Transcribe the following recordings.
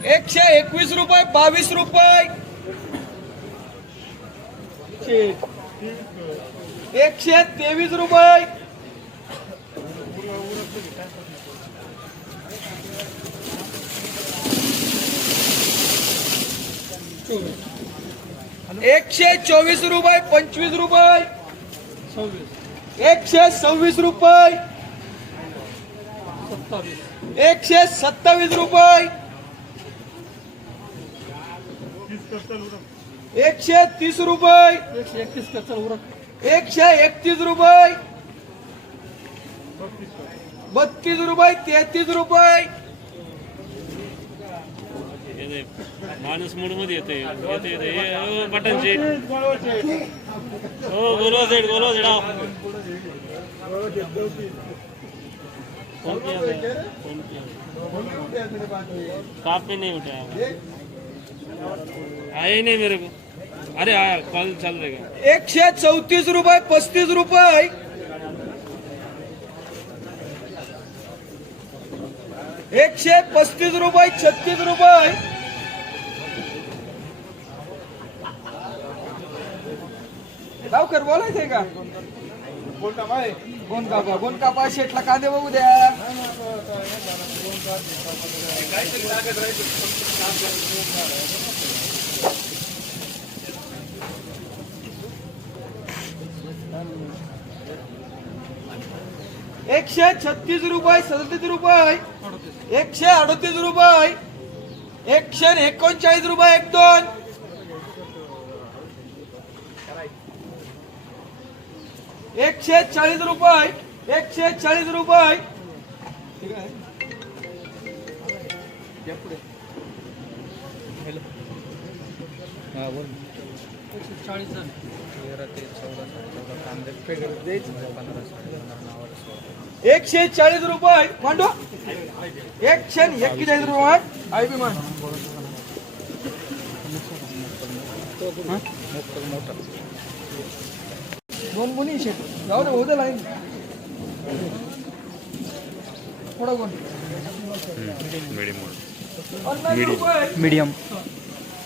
एकशे एकवीस रुपये बावीस रुपये. एकशे तेवीस रुपये. एकशे चोवीस रुपये पंचवीस रुपये. एकशे सव्वीस रुपये. एकशे सत्तावीस रुपये. एकशे तीस रुपये. एकशे एकतीस रुपये. बत्तीस रुपये तेहतीस रुपये. माणूस मूडमध्ये येते येते येते हे, बटन सेट हो गोलवा सेट गोलवा सेट आओ. फोन किया था, फोन किया काप पे नहीं उठाया आहे नाही मेरे को. अरे आया कॉल चल रहेगा एकशे चौतीस रुपये पस्तीस रुपये. एकशे पस्तीस रुपये छत्तीस रुपये. लवकर बोलायचंय का? कोण कापाय शेठला कापा कोण कापा शेटला कांदे बघू द्या. एकशे छत्तीस रुपये सदतीस रुपये एकशे अडतीस रुपये एकशे एकोणचाळीस रुपये एक दोन. एकशे चाळीस रुपये एकशे चाळीस रुपये. ठीक आहे. एकशे चाळीस रुपये. मांडो. एकशे एक्केचाळीस रुपये. आय बी मान दोन कोणी शेट. जाऊ दे होतं लाईन. थोडा पन्नास रुपये. मीडियम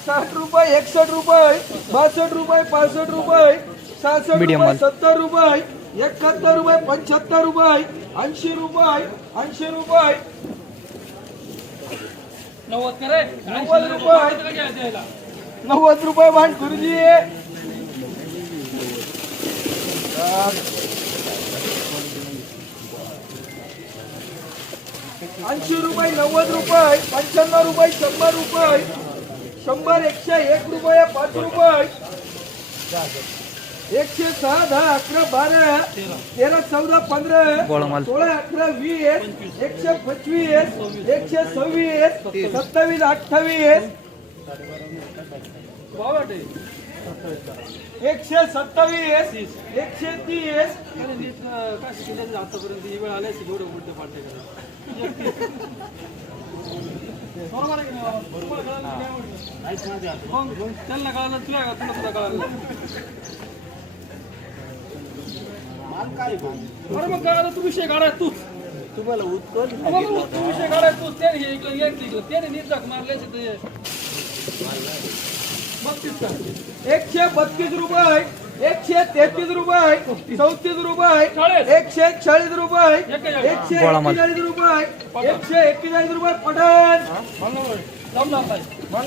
साठ रुपये एकसठ रुपये बासष्ट रुपये पासष्ट रुपये सहासष्ट रुपये. सत्तर रुपये एकाहत्तर रुपये पंच्याहत्तर रुपये ऐंशी रुपये ऐंशी रुपये. नव्वद रुपये नव्वद रुपये भांड गुरुजी. ऐंशी रुपये नव्वद रुपये पंच्याण्णव रुपये शंभर रुपये. शंभर एकशे एक रुपये पाच रुपये. एकशे सहा दहा अकरा बारा तेरा चौदा पंधरा. सोळा अकरा वीस एकशे पंचवीस एकशे सव्वीस सत्तावीस अठ्ठावीस. एकशे सत्तावीस एकशे तीस. आतापर्यंत? ही वेळ आली असेल एवढं उलट पालट बरोबर आहे की नाही? त्यांना कळालं तुला का तुला सुद्धा कळालं. बरं मग कळालं तू विषय काढाय तूच तुम्हाला तू विषय काढाय तूच त्याने हे ऐकलं हे ऐकलं. त्याने निर्जाक मारल्याचे ते. बघतीस का? एकशे बत्तीस रुपये एकशे तेहतीस रुपये चौतीस रुपये. एकशे चाळीस रुपये. एकशे. एक्केचाळीस रुपये एकशे एक्केचाळीस रुपये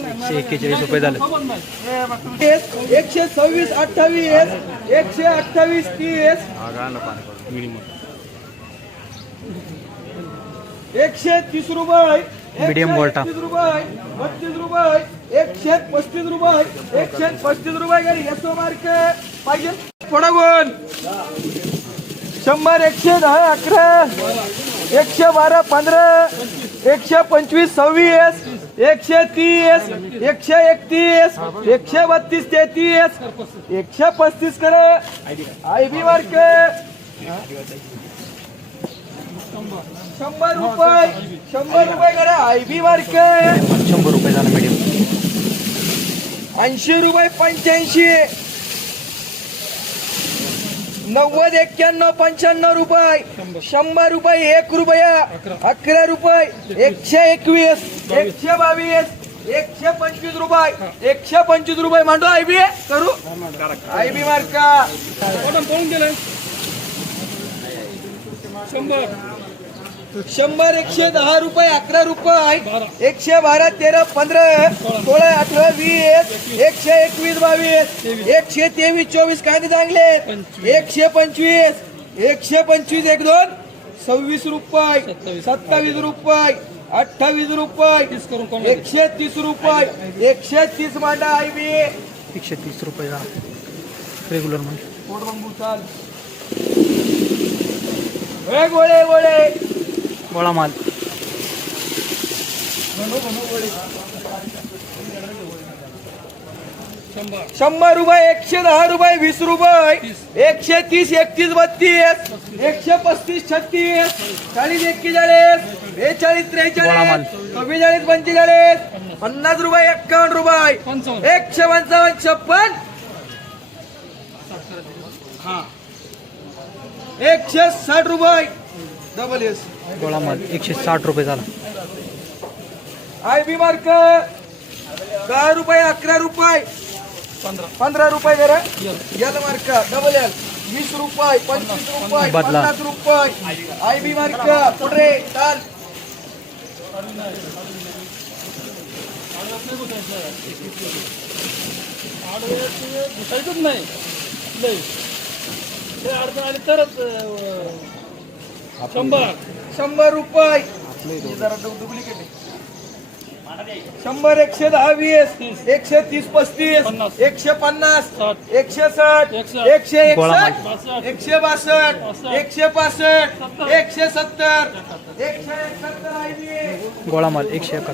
एकशे एक्केचाळीस रुपये झाले. एकशे सव्वीस अठ्ठावीस. एकशे अठ्ठावीस तीस. एकशे तीस रुपये मीडियम गोल्टा volta. रुपये बत्तीस रुपये एकशे पस्तीस रुपये एकशे पस्तीस रुपये येतो मार्क पाहिजे. थोडा शंभर एकशे दहा अकरा एकशे बारा पंधरा एकशे पंचवीस सव्वीस एकशे तीस एकशे एकतीस एकशे बत्तीस तेहतीस एकशे पस्तीस करा. आय बी मार्क शंभर. रुपये शंभर रुपये करे. शंभर रुपये झाला मीडियम ऐंशी रुपये पंच्याऐंशी. नव्वद एक्क्याण्णव पंच्याण्णव रुपये. शंभर. रुपये एक रुपया. अकरा. रुपये. एकशे एकवीस. एकशे बावीस. एकशे पंचवीस रुपये. एकशे पंचवीस रुपये. मांडू आय बी करू? आय बी मार्का गेलं. शंभर. शंभर एकशे दहा रुपये अकरा रुपये. एकशे बारा तेरा पंधरा सोळा अठरा वीस एकशे एकवीस बावीस एकशे तेवीस चोवीस कांदे चांगले. एकशे पंचवीस एकशे पंचवीस एक दोन सव्वीस रुपये सत्तावीस. रुपये अठ्ठावीस रुपये एकशे तीस रुपये एकशे तीस मांडा आय बी एकशे तीस रुपये रेग्युलर म्हणजे गोळे गोळे गोळा माल शंभर रुपये एकशे दहा रुपये वीस रुपये एकशे तीस एकतीस बत्तीस एकशे पस्तीस छत्तीस चाळीस एक्केचाळीस बेचाळीस. त्रेचाळीस चव्वेचाळीस पंचेचाळीस पन्नास रुपये एक्कावन्न रुपये एकशे पंचावन्न छप्पन हा एकशे साठ रुपये. डबल एस गोळा माल एकशे साठ रुपये झाला. I B mark. दहा रुपये अकरा रुपये. पंधरा. पंधरा रुपये जरा. L L mark. Double L वीस रुपये पंचवीस रुपये बदला. पन्नास रुपये. I B mark. पुढे चाल नाही. लय ते अडचण आली तरच अं, शंभर. शंभर रुपये. जरा डुप्लिकेट आहे. शंभर एकशे दहा वीस एकशे तीस पस्तीस. एकशे पन्नास एकशे साठ. एकशे एकसष्ट एकशे बासष्ट. एकशे पासष्ट सत्तर. एकशे सत्तर एकशे एकाहत्तर गोळा माल एकशे एकाहत्तर.